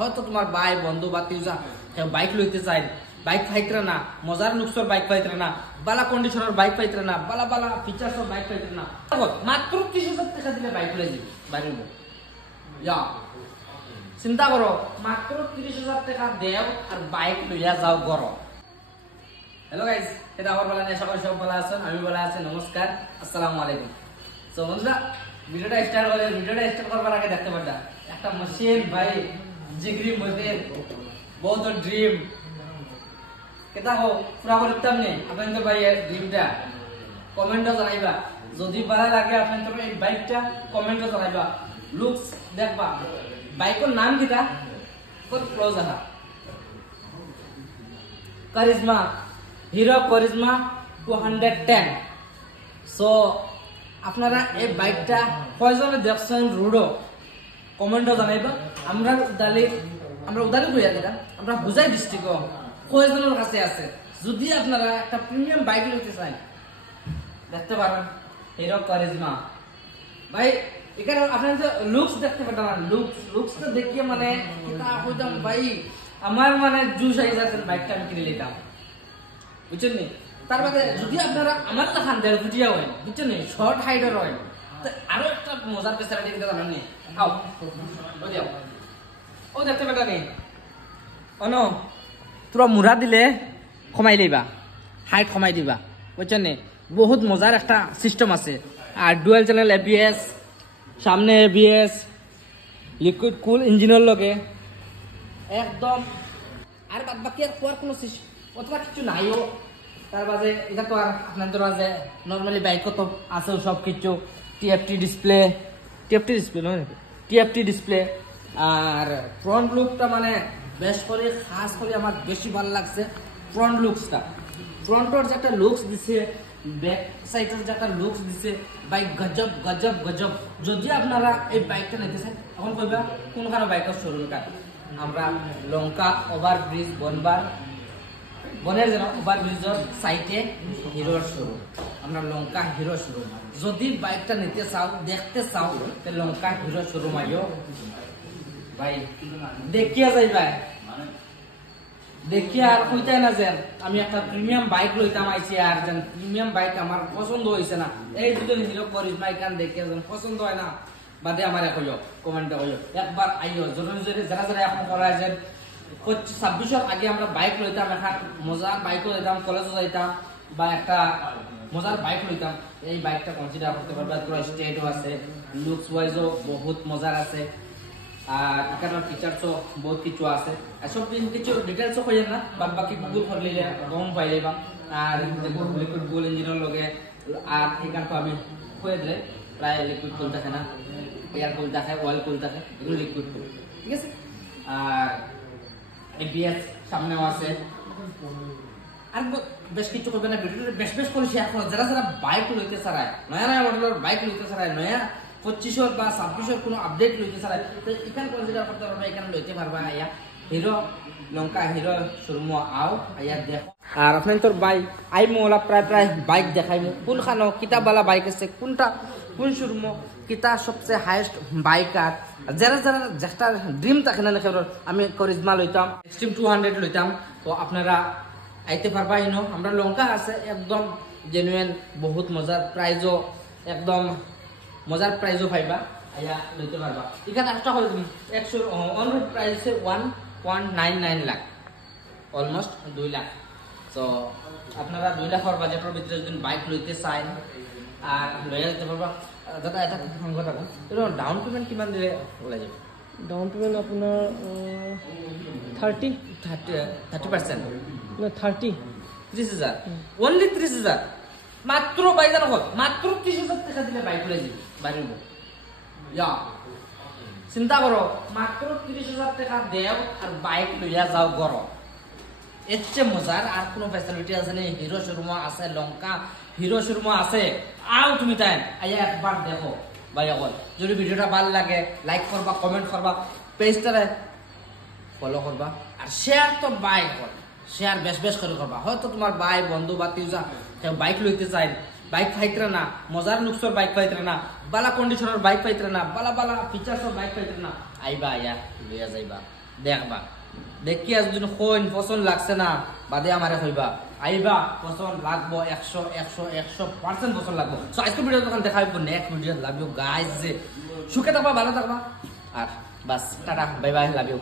হয়তো তোমার ভাই বন্ধু বা তিউজা বাইক লইতে চাই, বাইক পাইতরা না, মজার লুকসর বাইক পাইতরা না, বালা কন্ডিশনের বাইক পাইতরা না, বালা বালা ফিচার্সর বাইক পাইতরা না, মাত্র 30,000 টাকা দিলে বাইক লই যাবে বাড়িব। যা চিন্তা করো, মাত্র 30,000 টাকা দেও আর বাইক লইয়া যাও গর। হ্যালো গাইস, এটা আমার বলা নেই, সকল সব ভালো আছেন, আমি ভালো আছি, নমস্কার, আসসালামু আলাইকুম। তো বন্ধুরা, ভিডিওটা স্টার্ট করবার আগে দেখতে পারটা একটা মেশিন ভাই জিগরি মধ্যে বহুত ড্রিম কেটা হোক পুরা করতাম নেই আপনাদের ভাইয়ের ড্রিমটা কমেন্টও জানাইবা, যদি ভালো লাগে আপনাদের এই বাইকটা কমেন্টও জানাইবা, লুকস দেখবা, বাইকের নাম কিটা কত ক্লোজ আহা কারিজমা, হিরো কারিজমা 210। সো আপনারা এই বাইকটা কয়জনে দেখছেন রোডও কমেন্টও জানাইবা। আমরা উদালি কইয়া দিলাম, আমরা বুঝাই ডিস্ট্রিক্ট কয়জনের কাছে আছে। যদি আপনারা একটা প্রিমিয়াম বাইক নিতে চান দেখতে পারেন হিরো কারিজমা ভাই। এখানে আপনারা যে লুকস দেখতে পারেন, লুকসটা দেখিয়ে মানে কইতাম ভাই আমার মানে জুস আই যাচ্ছেন, বাইকটা আমি কিনে নিতাম, বুঝছেন নি। তার বাদে যদি আপনারা আমার দেখান 1.5 ফুটিয়া হয়, বুঝছেন নি, শর্ট হাইডার হয়, আরো একটা মজার ফেসিলিটি দিতে জানেন নি। আও ও দেখতে পেটা নি অন তোরা মুড়া দিলে কমাই লইবা, হাইট কমাই দিবা, বুঝছেন নি। বহুত মজার একটা সিস্টেম আছে। আর ডুয়েল চ্যানেল ABS, সামনে ABS, লিকুইড কুল ইঞ্জিনের লগে একদম। আর বাদ বাকি আর কোয়ার কোনো অতটা কিছু নাইও। তার বাদে এটা তো আর আপনাদের আছে নর্মালি বাইক তো আছে সব কিছু, TFT ডিসপ্লে। আর ফ্রন্ট লুকটা মানে বেশ করে খাস করে আমার বেশি ভালো লাগছে ফ্রন্ট লুকসটা। ফ্রন্টের যে একটা লুকস দিছে, ব্যাক সাইডের যে একটা লুকস দিছে, বাইক গজব গজব গজব। যদি আপনারা এই বাইকটা নিতে চান এখন কইবা কোনখানে বাইকের শোরুমটা। আমরা লঙ্কা ওভারব্রিজ বনের যেন ওভারব্রিজের সাইডে হিরোর শোরুম, আমরা লঙ্কা হিরো শোরুম। যদি বাইকটা নিতে চাও, দেখতে চাও, তাহলে লঙ্কা হিরো শোরুম আইও ভাই, দেখিয়া যাইবা। দেখিয়া আর কইতাই না যে আমি একটা প্রিমিয়াম বাইক লইতাম আইছি, আর যেন প্রিমিয়াম বাইক আমার পছন্দ হয়েছে না, এই দুটো হিরো কারিজমা এখান দেখিয়া যেন পছন্দ হয় না, বাদে আমার কইও কমেন্টে কইও, একবার আইও জরুরি যারা এখন করা যে 26-এর আগে আমরা বাইক লইতাম, একটা মজার বাইকও লইতাম, কলেজও যাইতাম, বা একটা মজার বাইক লইতাম, এই বাইকটা কনসিডার করতে পারবে। পুরো স্টেটও আছে, লুকস ওয়াইজও বহুত মজার আছে, আর এখানে ফিচার্সও বহুত কিছু আছে। আর সব কিছু ডিটেলসও কইেন না, বাদ বাকি গুগল করলে গম পাই যাবা। আর লিকুইড কুল ইঞ্জিনের লগে আর এখানটা আমি কয়ে দিলে প্রায় লিকুইড কুল থাকে না, এয়ার কুল থাকে, অয়েল কুল থাকে, এগুলো লিকুইড কুল, ঠিক আছে। আর ABS সামনেও আছে। আর বেশ কিছু করবে না, ভিডিওটা বেশ করে শেয়ার করো। যারা বাইক লইতে চায়, নয়া মডেলের বাইক লইতে চায়, নয়া 25-এর বা 26-এর কোনো আপডেট লইতে চায়, তো এখানে কনসিডার করতে পারবে, এখানে লইতে পারবা। আয়া হিরো লঙ্কা হিরো শোরুম আও, আয়া দেখো। আর আপনার তোর বাইক আইমো ওলা প্রায় বাইক দেখাইমো, কোনখানো কিতাবালা বাইক আছে, কোন শোরুম কিতা সবচেয়ে হাইয়েস্ট বাইক। আর যারা যেটা ড্রিম থাকে না, আমি কারিজমা লইতাম, এক্সট্রিম 200 লইতাম, তো আপনারা আইতে পারবা। ইনো আমরা লঙ্কা আছে একদম জেনুইন, বহুত মজার প্রাইজও, একদম মজার প্রাইজও পাইবা, আইয়া লইতে পারবা। এখানে একটা হয় 100 on road price 1.99 lakh, almost 2 lakh. তো আপনারা 2 লাখের বাজেটের ভিতরে যদি বাইক লইতে চান আর লইয়া যেতে পারবা। দাদা এটা কথা এটা ডাউন পেমেন্ট কিমান দিলে ওলাই যাবে? ডাউন পেমেন্ট আপনার 30% না 30,000, অনলি 30,000 মাত্র। বাইজান হল মাত্র 30,000 টাকা দিলে বাইক লই যাবে বাড়িব। চিন্তা করো, মাত্র 30,000 টাকা দেও আর বাইক লইয়া যাও গর। এর চেয়ে মজার আর কোনো ফ্যাসিলিটি আছে না? হিরো শোরুম আছে, লঙ্কা হিরো শোরুম আছে, আও তুমি তাই আইয়া একবার দেখো ভাই। এখন যদি ভিডিওটা ভালো লাগে লাইক করবা, কমেন্ট করবা, পেজটারে ফলো করবা, আর শেয়ার তো বাই কর, শেয়ার বেশ করে করবা। হয়তো তোমার ভাই বন্ধু বা তিউজা বাইক লইতে চাই, বাইক পাইতরা না, মজার লুকসর বাইক পাইতরা না, বালা কন্ডিশনের বাইক পাইতরা না, বালা বালা ফিচার্সর বাইক পাইতরা না, আইবা আইয়া লইয়া যাইবা। দেখবা দেখি আজ যদি কইন পছন্দ লাগছে না বাদে আমারে কইবা আইবা পছন্দ লাগবো 100% পছন্দ লাগবো সো আজকে ভিডিও তখন দেখাইবো next video love you guys সুখে থাকবা ভালো থাকবা আর বাস tata bye bye love you